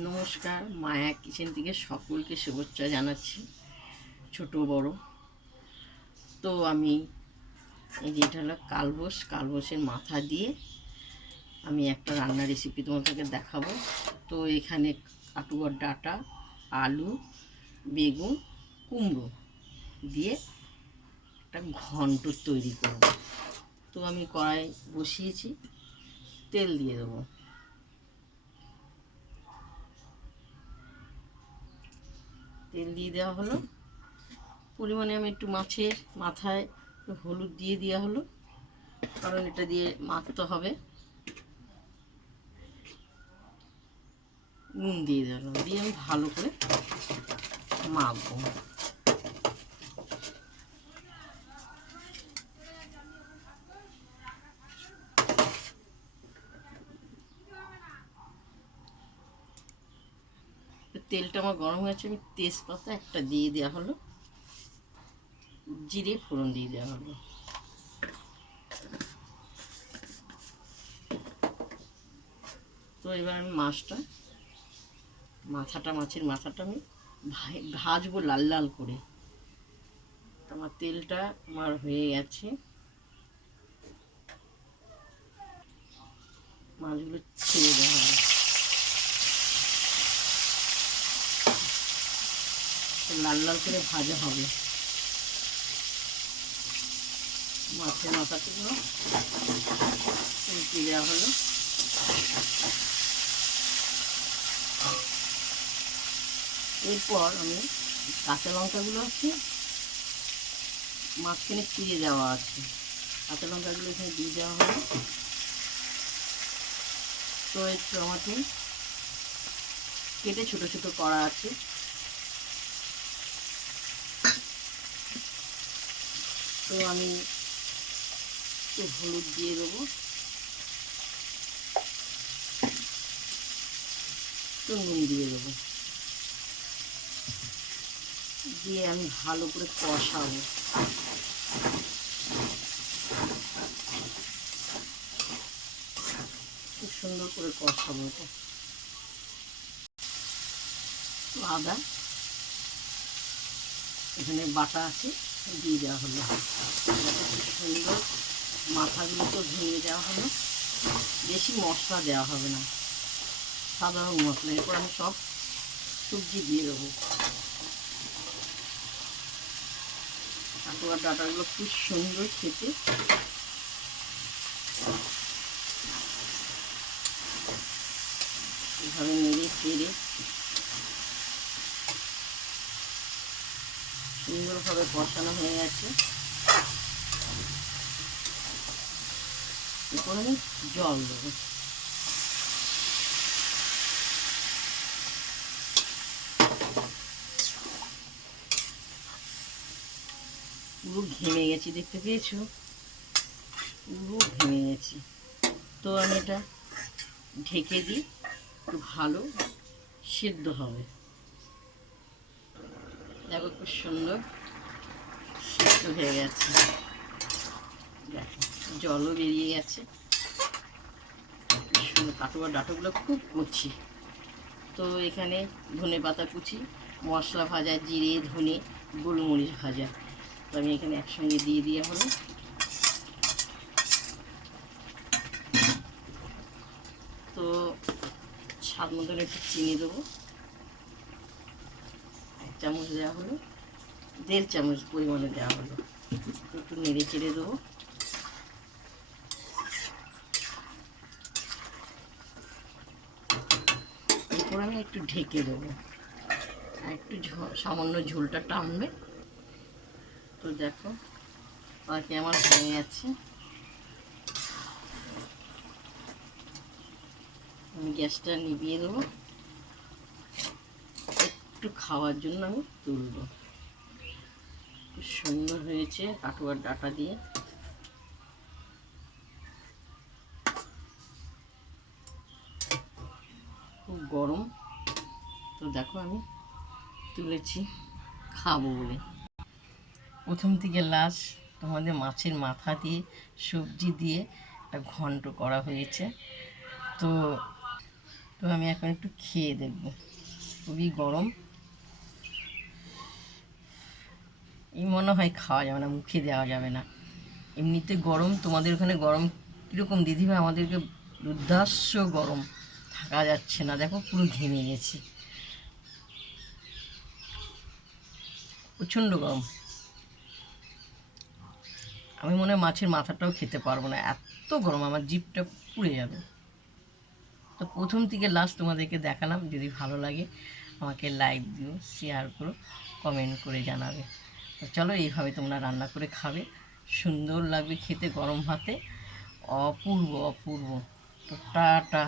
নমস্কার, মায়া কিচেন থেকে সকলকে শুভেচ্ছা জানাচ্ছি, ছোট বড়। তো আমি এই যে এটা হলো কালবোসের মাথা দিয়ে আমি একটা রান্নার রেসিপি তোমাদেরকে দেখাবো। তো এখানে কাটুয়ার ডাঁটা, আলু, বেগুন, কুমড়ো দিয়ে একটা ঘন্ট তৈরি করব। তো আমি কড়াই বসিয়েছি, তেল দিয়ে দেবো। তেল দিয়ে দেওয়া হলো, পরিমাণে আমি একটু মাছের মাথায় হলুদ দিয়ে দেওয়া হলো, কারণ এটা দিয়ে মাখতে হবে। নুন দিয়ে দিলাম, দিয়ে আমি ভালো করে মাখবো। তেলটা আমার গরম হয়েছে, আমি তেজপাতা একটা দিয়ে দেওয়া হলো, জিরে ফোড়ন দিয়ে দেওয়া হলো। তো এবার আমি মাছের মাথাটা আমি ভাজবো লাল লাল করে। আমার তেলটা আমার হয়ে গেছে, মাছগুলো ছেড়ে দেওয়া হবে, লাল লাল করে ভাজা হবে। মাছের মাথাগুলো উল্টে দেওয়া হলো। এরপর আমি কাঁচা লঙ্কাগুলো আছে, মাঝখানে চিড়ে দেওয়া আছে, কাঁচা লঙ্কাগুলো এখানে দিয়ে দেওয়া হলো। তো একটু আমাকে কেটে ছোটো ছোটো করা আছে, তো আমি একটু হলুদ দিয়ে দেবো, একটু নুন দিয়ে দেবো, দিয়ে আমি ভালো করে কষাবো। খুব সুন্দর করে কষাবো। এটা আদা এখানে বাটা আছে, দিয়ে দেওয়া হলো। খুব সুন্দর মাথাগুলো তো ভেঙে দেওয়া হলো। বেশি মশলা দেওয়া হবে না, সাধারণ মশলা। এরপর আমি সব সবজি দিয়ে দেবো। কাটোয়ার ডাঁটাগুলো খুব সুন্দর খেতে। এভাবে নেড়ে চেড়ে সুন্দরভাবে কষানো হয়ে গেছে। এরপর আমি জল দেবো। পুরো ঘেমে গেছি, দেখতে পেয়েছো? পুরো ঘেমে গেছি। তো আমি এটা ঢেকে দিই, একটু ভালো সিদ্ধ হবে। দেখো খুব সুন্দর সিদ্ধ হয়ে গেছে, দেখো জলও বেরিয়ে গেছে। সুন্দর কাটোয়া ডাঁটাগুলো খুব কচি। তো এখানে ধনে পাতা কুচি, মশলা ভাজা, জিরে ধনে গোলমরিচ ভাজা, তো আমি এখানে একসঙ্গে দিয়ে দেওয়া হলো। তো স্বাদ মতন একটু চিনি দেবো, 1 চামচ দেওয়া হলো, 1.5 চামচ পরিমাণে দেওয়া হলো। একটু নেড়ে চেড়ে দেবো। এরপর আমি একটু ঢেকে দেবো, একটু সামান্য ঝোলটা টানবে। তো দেখো বাকি আমার হয়ে গেছে। আমি গ্যাসটা নিভিয়ে দেবো, একটু খাওয়ার জন্য আমি তুলব। খুব সুন্দর হয়েছে কাটোয়ার ডাঁটা দিয়ে। খুব গরম, তো দেখো আমি তুলেছি খাবো বলে। প্রথম থেকে লাস্ট তোমাদের মাছের মাথা দিয়ে সবজি দিয়ে একটা ঘন্ট করা হয়েছে। তো তো আমি এখন একটু খেয়ে দেখব। খুবই গরম, এই মনে হয় খাওয়া যাবে না, মুখে দেওয়া যাবে না। এমনিতে গরম, তোমাদের ওখানে গরম কীরকম দিদিভাই? আমাদেরকে দুর্ধর্ষ গরম, থাকা যাচ্ছে না, দেখো পুরো ঘেমে গেছি, প্রচণ্ড গরম। আমি মনে হয় মাছের মাথাটাও খেতে পারবো না, এত গরম, আমার জিভটা পুড়ে যাবে। তো প্রথম থেকে লাস্ট তোমাদেরকে দেখালাম, যদি ভালো লাগে আমাকে লাইক দিও, শেয়ার করো, কমেন্ট করে জানাবে। তো চলো, এইভাবে তোমরা রান্না করে খাবে, সুন্দর লাগবে খেতে গরম ভাতে, অপূর্ব অপূর্ব। তো টাটা।